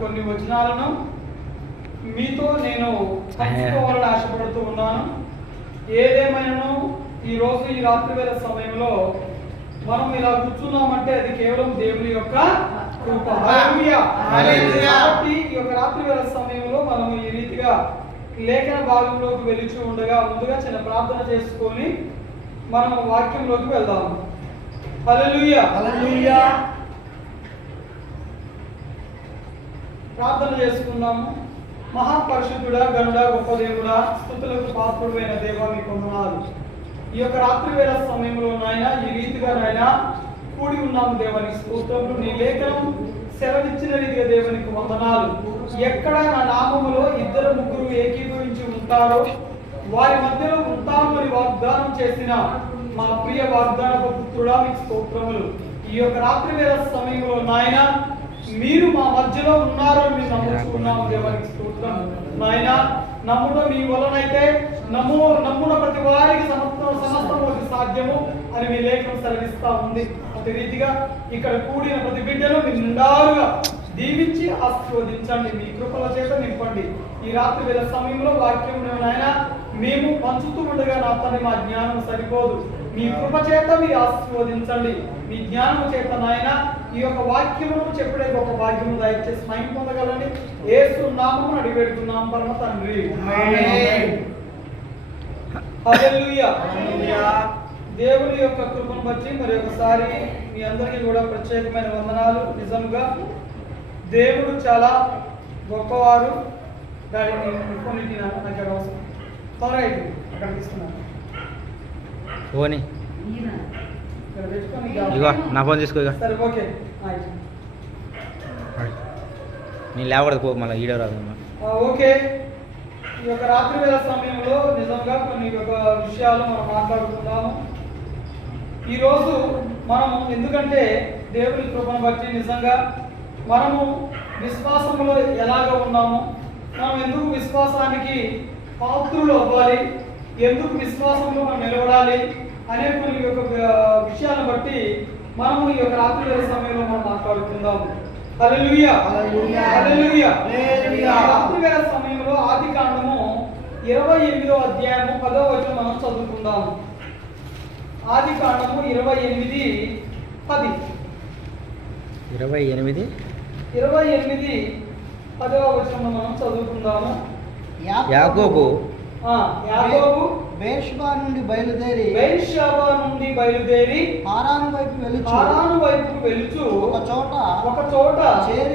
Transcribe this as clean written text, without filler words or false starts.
కొన్ని వచనాలను మీతో నేను పంచుకోవాలని ఆశపడుతూ ఉన్నాను. ఏదేమైనా ఈరోజు ఈ రాత్రి వేళ సమయంలో మనం ఇలా కూర్చున్నామంటే అది కేవలం దేవుని యొక్క కృప. కాబట్టి ఈ యొక్క రాత్రి వేళ సమయంలో మనం ఈ రీతిగా లేఖన భాగంలోకి వెళుచూ ఉండగా ముందుగా చిన్న ప్రార్థన చేసుకొని మనం వాక్యంలోకి వెళ్దాం. హల్లెలూయా హల్లెలూయా. ప్రార్థన చేసుకుందాము. మహాపరిశుద్ధుడా, గనుడా, గొప్ప దేవుడా, స్తుతులకు పాత్రుడైన దేవా, మీకు వందనాలు. ఈ యొక్క రాత్రి వేళ సమయంలో నాయన ఈ రీతిగా నాయన కూడి ఉన్నాము దేవానికి స్తోత్రములు. నీ లేఖనం సెలవిచ్చిన రీతిగా దేవునికి వందనాలు. ఎక్కడ నా నామములో 2-3 ఏకీభవించి ఉంటారో వారి మధ్యలో ఉంటాము అని వాగ్దానం చేసిన మా ప్రియ వాగ్దానపు పుత్రుడా, మీకు స్తోత్రములు. ఈ యొక్క రాత్రి వేళ సమయంలో నాయన మీరు మా మధ్యలో ఉన్నారు అని మేము నమ్ముచున్నాము దేవానికి స్తోత్రం. నాయన నమ్ముట మీ వలనైతే నమ్మున ప్రతి వారికి సమస్తము సాధ్యము అని మీ లేఖనం సెలవిస్తా ఉంది. అదే రీతిగా ఇక్కడ కూడిన ప్రతి బిడ్డను మీరు నిండారుగా దీవించి ఆశీర్వదించండి, మీ కృపల చేత నింపండి. ఈ రాత్రి వేళ సమయంలో వాక్యం నాయన మేము పంచుతూ ఉండగా నా తండ్రి మా జ్ఞానం సరిపోదు, మీ కృప చేత మీరు ఆశీర్వదించండి. మీ జ్ఞానం చేత నాయన ఈ యొక్క వాక్యమును చెప్పడే గొప్ప భాగ్యము దయచేసి మహిమ పొందగలని యేసు నామమున అడిగి పెడుతున్నాం పరమ తండ్రి. ఆమేన్. హల్లెలూయా హల్లెలూయా. దేవుని యొక్క కృపను బట్టి మరి ఒకసారి మీ అందరికీ కూడా ప్రత్యేకమైన వందనాలు. నిజంగా దేవుడు చాలా గొప్పవారు. దానిని కొన్నిటి నాకు అవసరం త్వరగా అక్కడ తీసుకున్నాను. ఇగో నా ఫోన్ తీసుకో. సరే ఓకే. నేను లేవకూడదు పో, మళ్ళీ ఈడో రాదు. ఓకే. ఈ యొక్క రాత్రి వేళ సమయంలో నిజంగా కొన్ని ఒక విషయాలు మనం మాట్లాడుకుందాము. ఈరోజు మనము ఎందుకంటే దేవుని కృపను బట్టి నిజంగా మనము విశ్వాసంలో ఎలాగ ఉన్నాము, మనం ఎందుకు విశ్వాసానికి పాత్రులు అవ్వాలి, ఎందుకు విశ్వాసంలో మనం నిలబడాలి అనే కొన్ని యొక్క విషయాలను బట్టి మనము ఈ యొక్క రాత్రి వేళ సమయంలో మనం మాట్లాడుకుందాము. హల్లెలూయా హల్లెలూయా హల్లెలూయా. రాత్రి వేళ సమయంలో ఆదికాండము 28వ అధ్యాయము 10వ వచనం మనం చదువుకుందాము. ఆదికాండము 28:10. 10వ వచనం మనం చదువుకుందాము. యాకోబు బెర్షెబా నుండి బయలుదేరి హారాను వైపు వెలుచు వెలుచు ఒక చోట చేరి